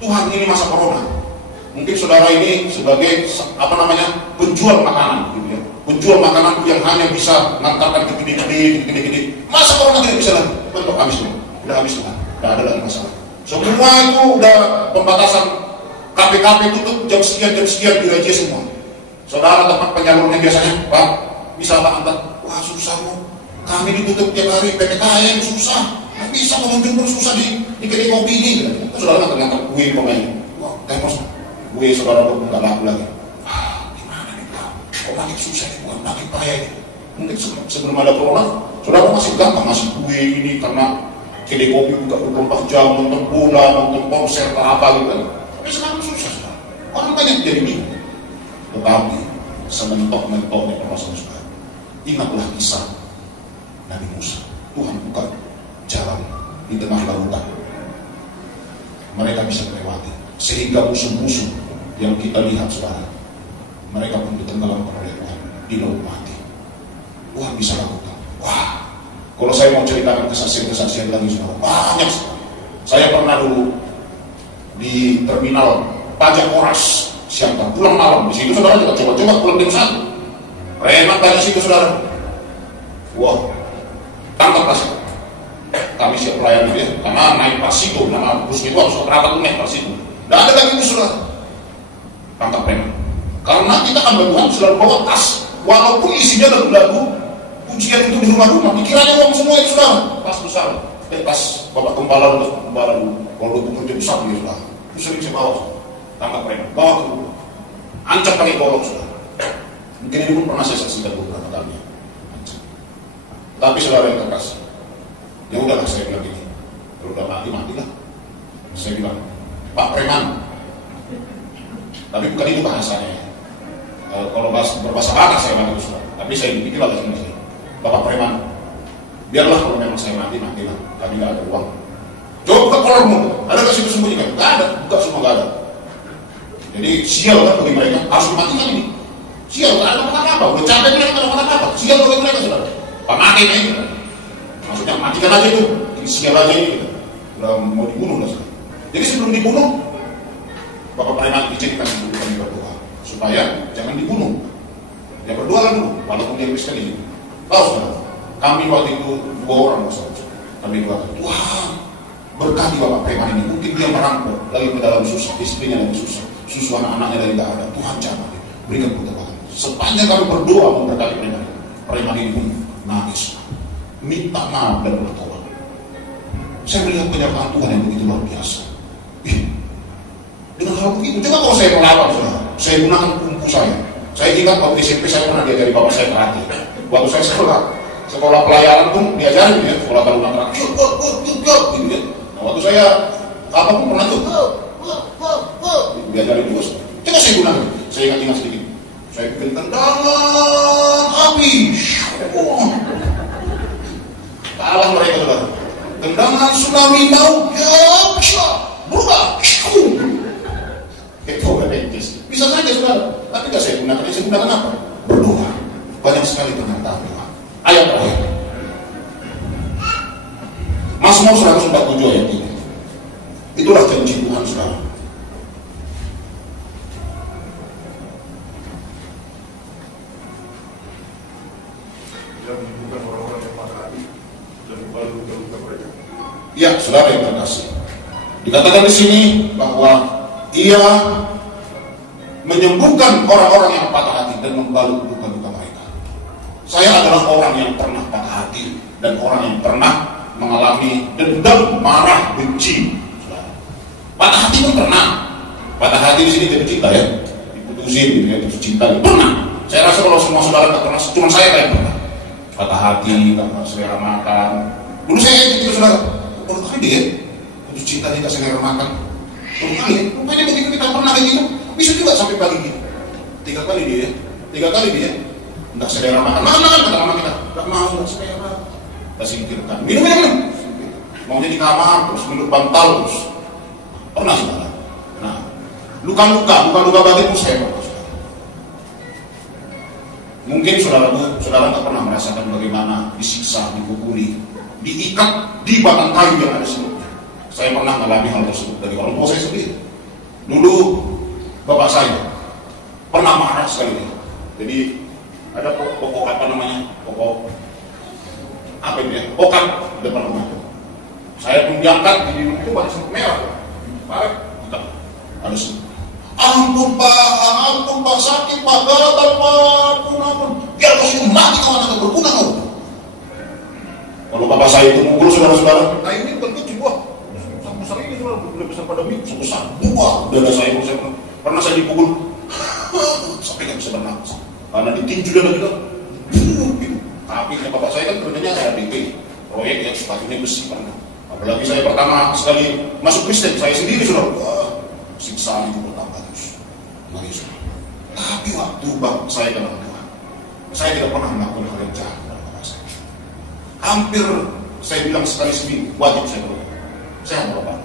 Tuhan ini masa corona. Mungkin saudara ini sebagai penjual makanan, gitu ya. Penjual makanan yang hanya bisa ngantarkan ke gede-gede. Masa corona tidak bisa lagi? Mentok habis tuh. Udah habis tuh. Tidak ada lagi masalah. Semua itu udah pembatasan. KPKP tutup jam sekian direje semua. Saudara tempat penyalurnya biasanya, Pak, bisa Pak antar? Wah susah Bu. Kami ditutup tiap hari, PPKM susah. Nggak bisa pengunjung pun susah di kedai kopi ini. Saudara ngantar kue pemain. Wah, temos. Kue saudara pun nggak laku lagi. Gimana nih Pak? Kok makin susah nih, bukan makin bahaya nih. Mungkin sebelum ada corona, saudara masih gampang ngasih kue ini karena kedai kopi buka 24 jam, nonton bola, nonton konser, apa gitu. Tapi sekarang susah saudara. Orang banyak jadi bingung. tetapi sementok-mentoknya permasalahan saudara. Ingatlah kisah Nabi Musa. Tuhan buka jalan di tengah lautan. Mereka bisa melewati. Sehingga musuh-musuh yang kita lihat saudara, mereka pun ditenggelamkan oleh Tuhan di laut mati. Tuhan bisa lakukan. Wah, kalau saya mau ceritakan kesaksian-kesaksian lagi saudara, banyak. Saya pernah dulu di terminal pajak Oras, siapa pulang malam di situ saudara, juga coba-coba pulang jam 1. Enak dari situ saudara. Wah, tangkap kasih. Kami siap pelayan dia, karena naik pas itu, nama bus itu harus berapa tuh naik pas itu. Tidak ada lagi bus saudara. Tangkap preman. Karena kita kan Tuhan selalu bawa tas, walaupun isinya lagu-lagu ujian itu di rumah-rumah, pikirannya uang semua itu saudara. Tas besar, tas bapak gembala dulu, kalau ukur dia besar dia saudara. Itu sering saya bawa, tangkap preman, bawa ke rumah, ancam pakai golok saudara. Mungkin ini pun pernah saya saksikan beberapa kali. Tapi saudara yang terkasih, ya udahlah saya bilang gini, kalau udah mati lah. Saya bilang, Pak preman. Tapi bukan itu bahasanya. Kalau berbahasa Batak saya mati saudara. Tapi saya dipikir lagi sama saya, Bapak preman, biarlah kalau memang saya matilah. Kami nggak ada uang. Coba buka kolormu, ada nggak situ sembunyikan? Nggak ada, buka semua nggak ada. Jadi sial kan bagi mereka, harus dimatikan ini. Sial, nggak ada kata-kata, udah capek mereka nggak ada kata-kata. Sial bagi mereka saudara. Pak matiin aja, maksudnya matikan aja itu, sial aja ini, udah mau dibunuh lah saudara. Jadi sebelum dibunuh, Bapak preman dijadikan dulu kami berdoa supaya jangan dibunuh. Ya berdoa kan dulu, walaupun dia Kristen ini. Tahu saudara, kami waktu itu 2 orang saudara. Kami doakan, Tuhan berkati Bapak preman ini. Mungkin dia merampok lagi ke dalam susah, istrinya lagi susah, susu anak-anaknya lagi tidak ada. Tuhan jangan berikan kekuatan. Sepanjang kami berdoa memberkati preman ini pun nangis, minta maaf dan bertobat. Saya melihat penyertaan Tuhan yang begitu luar biasa. Dengan hal begitu, juga kalau saya melawan saudara, saya gunakan kumpu saya. Saya ingat waktu SMP saya pernah diajari bapak saya karate. Waktu saya sekolah pelayaran pun diajarin ya, sekolah taruna karate, gitu ya. Nah, waktu saya apa pun pernah tuh, diajarin juga. Coba saya gunakan, saya ingat sedikit. Saya bikin tendangan api, kalah mereka saudara. Tendangan tsunami tahu, berubah. Itu bisa saja saudara, tapi tidak saya gunakan. Saya gunakan apa? Berdoa. Banyak sekali penyertaan Tuhan. Ayat terakhir, Mazmur 147 ayat 3. Itulah janji Tuhan saudara. Ya, saudara yang terkasih, dikatakan di sini bahwa Ia menyembuhkan orang-orang yang patah hati dan membalut luka-luka mereka. Saya adalah orang yang pernah patah hati dan orang yang pernah mengalami dendam, marah, benci. Patah hati pun pernah. Patah hati di sini jatuh cinta ya, diputusin, gitu ya, jatuh cinta pernah. Saya rasa kalau semua saudara tak pernah, cuma saya yang pernah. Patah hati, tak selera makan. Dulu saya gitu saudara, baru kali dia jatuh cinta tidak selera makan. Rupanya begitu kita pernah kayak gitu, bisa juga sampai pagi gitu. 3 kali dia nggak selera makan kata mama kita, nggak mau, nggak selera, kita singkirkan. Minum, maunya di kamar terus, minum bantal terus. Pernah saudara. Nah, luka-luka batin pun saya pernah saudara. Mungkin saudara nggak pernah merasakan bagaimana disiksa, dipukuli, diikat di batang kayu yang ada sebelumnya. Saya pernah mengalami hal tersebut dari orang tua saya sendiri. Dulu bapak saya pernah marah sekali. Jadi ada pokok apa namanya, pokok apa itu ya, pokat di depan rumah. Saya pun diangkat di rumah itu banyak semut merah. Ada semut. Ampun pak, sakit pak, gatal pak, ampun. Biar kau mati kau anak berguna kau. Kalau bapak saya itu mukul saudara-saudara, nah ini bukan kecil buah. Besar ini cuma lebih besar pada mie, sebesar buah dada saya pernah saya dipukul sampai nggak bisa bernafas karena ditinju dan gitu. Tapi bapak saya kan kerjanya saya DP proyek yang sepatunya besi pernah. Apalagi saya pertama sekali masuk Kristen, saya sendiri saudara, siksaan itu bertambah terus. Tapi Tapi waktu bapak saya kenal Tuhan, saya tidak pernah melakukan hal yang jahat kepada bapak saya. Hampir saya bilang sekali seminggu wajib saya berobat. Saya mau bapak,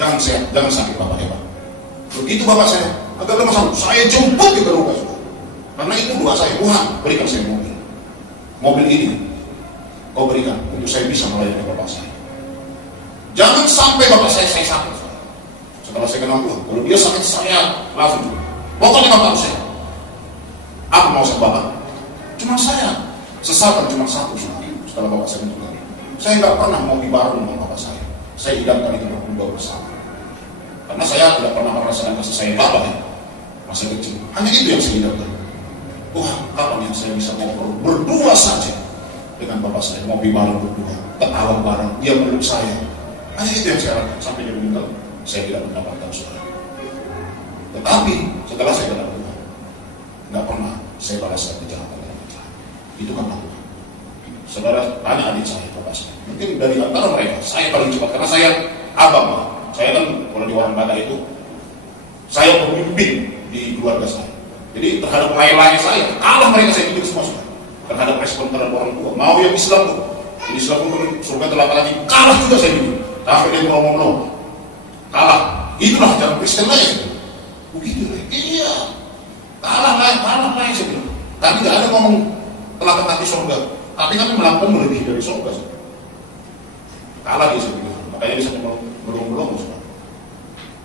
jangan sakit bapak ya pak. Begitu bapak saya agak ada masalah, saya jemput ke rumah sudah. Karena itu doa saya, Tuhan berikan saya mobil ini kau berikan untuk saya bisa melayani bapak saya. Jangan sampai bapak saya sakit. Setelah saya kenal Tuhan, kalau dia sakit saya langsung pokoknya bapak saya. Apa mau saya bapak? Cuma saya sesatan cuma satu setelah bapak saya meninggal. Saya nggak pernah mau bareng dengan bapak saya. Saya idamkan itu berdua bersama. Karena saya tidak pernah merasakan kasih sayang bapak ya, masa kecil. Hanya itu yang saya idamkan. Tuhan, kapan yang saya bisa ngobrol berdua saja dengan bapak saya, ngopi bareng berdua, ketawa bareng, dia meluk saya. Hanya itu yang saya lakukan sampai dia meninggal. Saya tidak mendapatkan saudara. Tetapi setelah saya kenal Tuhan, nggak pernah saya balaskan kejahatan. Itu kan Tuhan. Saudara tanya adik saya, bapak saya. Mungkin dari antara mereka saya paling cepat karena saya abang. Saya kan kalau di warung Bada itu saya pemimpin di keluarga saya. Jadi terhadap lain-lain saya kalah mereka, saya pikir semua sudah. Terhadap respon terhadap orang tua. Mau yang Islam tuh, Islam pun surga telapak kaki kalah juga saya pikir. Sampai dia ngomong kalah. Itulah jalan Kristen lain. Begitu lah. Iya. Kalah lain saya bilang. Tapi tidak ada ngomong telapak kaki surga. Tapi kami melakukan melebihi dari surga. Kalah dia saya bilang. Makanya dia sampai belum.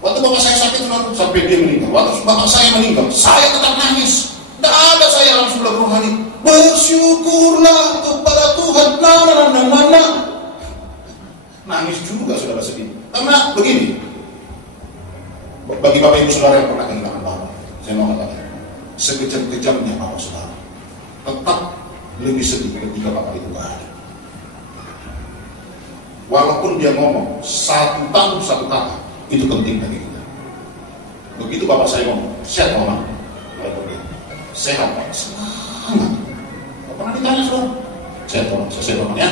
Waktu bapak saya sakit sampai dia meninggal. Waktu bapak saya meninggal, saya tetap nangis. Tidak ada saya langsung belagu rohani. Bersyukurlah kepada Tuhan. Nangis juga saudara sedih. Karena begini, bagi bapak ibu saudara yang pernah kehilangan bapak, saya mau katakan, sekejam-kejamnya bapak saudara, tetap lebih sedih ketika bapak itu tidak ada. Walaupun dia ngomong satu kata, itu penting bagi kita. Begitu bapak saya ngomong, sehat orang, sehat pak, semangat. Pernah ditanya saudara, sehat orang, saya sehat orang ya?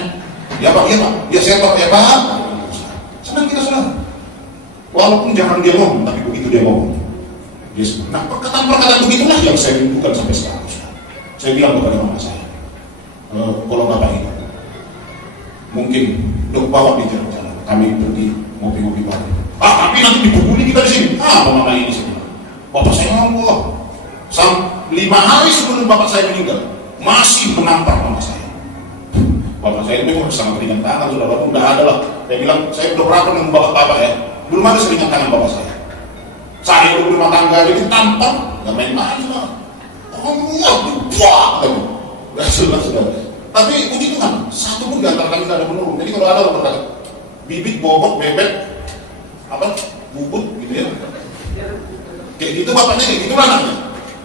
Ya pak, dia sehat pak, ya pak. Senang kita saudara. Walaupun jangan dia ngomong, tapi begitu dia ngomong, dia senang. Nah perkataan-perkataan begitulah yang saya rindukan sampai sekarang. Saya bilang kepada mama saya, kalau bapak ini mungkin dok bawa di jalan-jalan, kami pergi ngopi-ngopi bareng. Tapi nanti dipukuli kita di sini. Mama ini sini. Bapak saya ngomong, 5 hari sebelum bapak saya meninggal masih menampar mama saya. Bapak saya itu sangat ringan tangan, sudah bapak udah ada lah. Saya bilang saya udah berapa dengan bapak ya, belum ada seringan tangan bapak saya. Saya udah rumah tangga jadi tampar, nggak main-main lah. Sudah. Tapi puji Tuhan, satu pun di antara kami tidak ada menurun. Jadi kalau ada orang berkata, bibit, bobot, bebek, bubut gitu ya. Kayak gitu bapaknya, kayak gitu anaknya.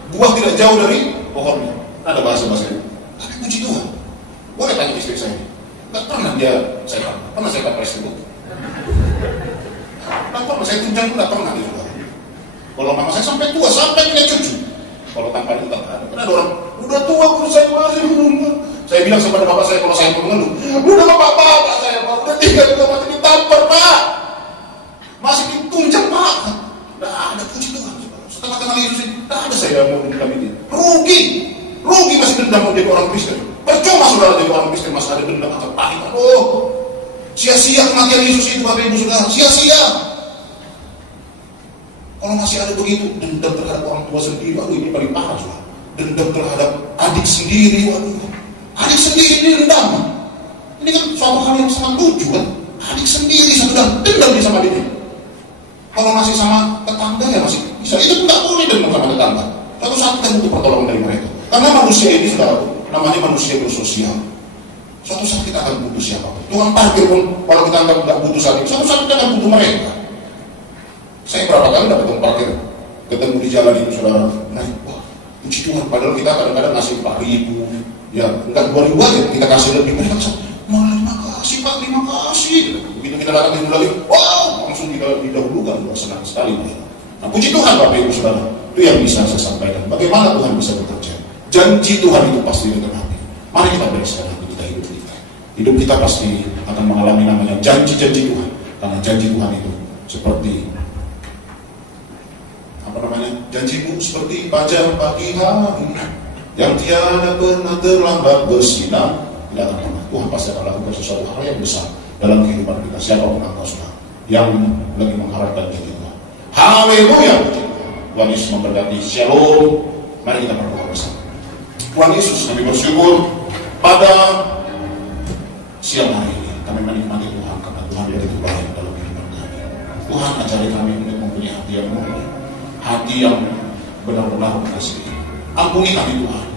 Buah tidak jauh dari pohonnya. Ada bahasa-bahasa itu. Tapi puji Tuhan, boleh tanya istri saya. Nggak pernah saya pernah saya tapres itu. Nggak pernah, saya tunjang pun nggak pernah dia. Kalau mama saya sampai tua, sampai punya cucu. Kalau tanpa itu tak ada. Karena ada orang, udah tua, udah saya masih rumah. Saya bilang kepada bapak saya kalau saya mengeluh, udah bapak saya pak, udah 3 juga masih ditampar pak, masih ditunjang pak. Tidak ada puji Tuhan. Setelah kenal Yesus ini, tidak ada saya mau dendam ini. Rugi masih dendam mau jadi orang Kristen. Percuma saudara jadi orang Kristen masih ada dendam atau pahit. Sia-sia kematian Yesus itu bapak ibu saudara, sia-sia. Kalau masih ada begitu dendam terhadap orang tua sendiri, ini paling parah saudara. Dendam terhadap adik sendiri, adik sendiri dendam. Ini kan suatu hal yang sangat lucu kan. Adik sendiri sudah dendam dia sama adiknya. Kalau masih sama tetangga ya masih bisa. Itu nggak boleh dendam sama tetangga. Suatu saat kita butuh pertolongan dari mereka. Karena manusia ini sudah namanya manusia bersosial. Suatu saat kita akan butuh siapa. Tuhan parkir pun kalau kita nggak butuh saat ini, suatu saat kita akan butuh mereka. Saya berapa kali dapat tukang parkir ketemu di jalan itu saudara. Nah, wah, puji Tuhan. Padahal kita kadang-kadang ngasih 4.000. Ya, enggak 2.000 aja, kita kasih lebih. Mereka kasih, terima kasih Pak, terima kasih. Begitu kita datang di lagi, wow, langsung kita didahulukan. Senang sekali. Nah, puji Tuhan Bapak Ibu Saudara, itu yang bisa saya sampaikan. Bagaimana Tuhan bisa bekerja? Janji Tuhan itu pasti ditenapi. Mari kita bereskan kita hidup kita. Hidup kita pasti akan mengalami namanya janji-janji Tuhan. Karena janji Tuhan itu seperti janjimu seperti fajar pagi hari yang tiada pernah terlambat bersinar. Tidak akan pernah. Tuhan pasti akan lakukan sesuatu hal yang besar dalam kehidupan kita, siapapun engkau saudara yang lagi mengharapkan janji Tuhan. Haleluya. Tuhan Yesus memberkati. Shalom. Mari kita berdoa bersama. Tuhan Yesus, kami bersyukur pada siang hari ini kami menikmati Tuhan karena Tuhan begitu baik dalam kehidupan kami. Tuhan ajari kami untuk mempunyai hati yang murni, hati yang benar-benar mengasihi. Ampuni kami Tuhan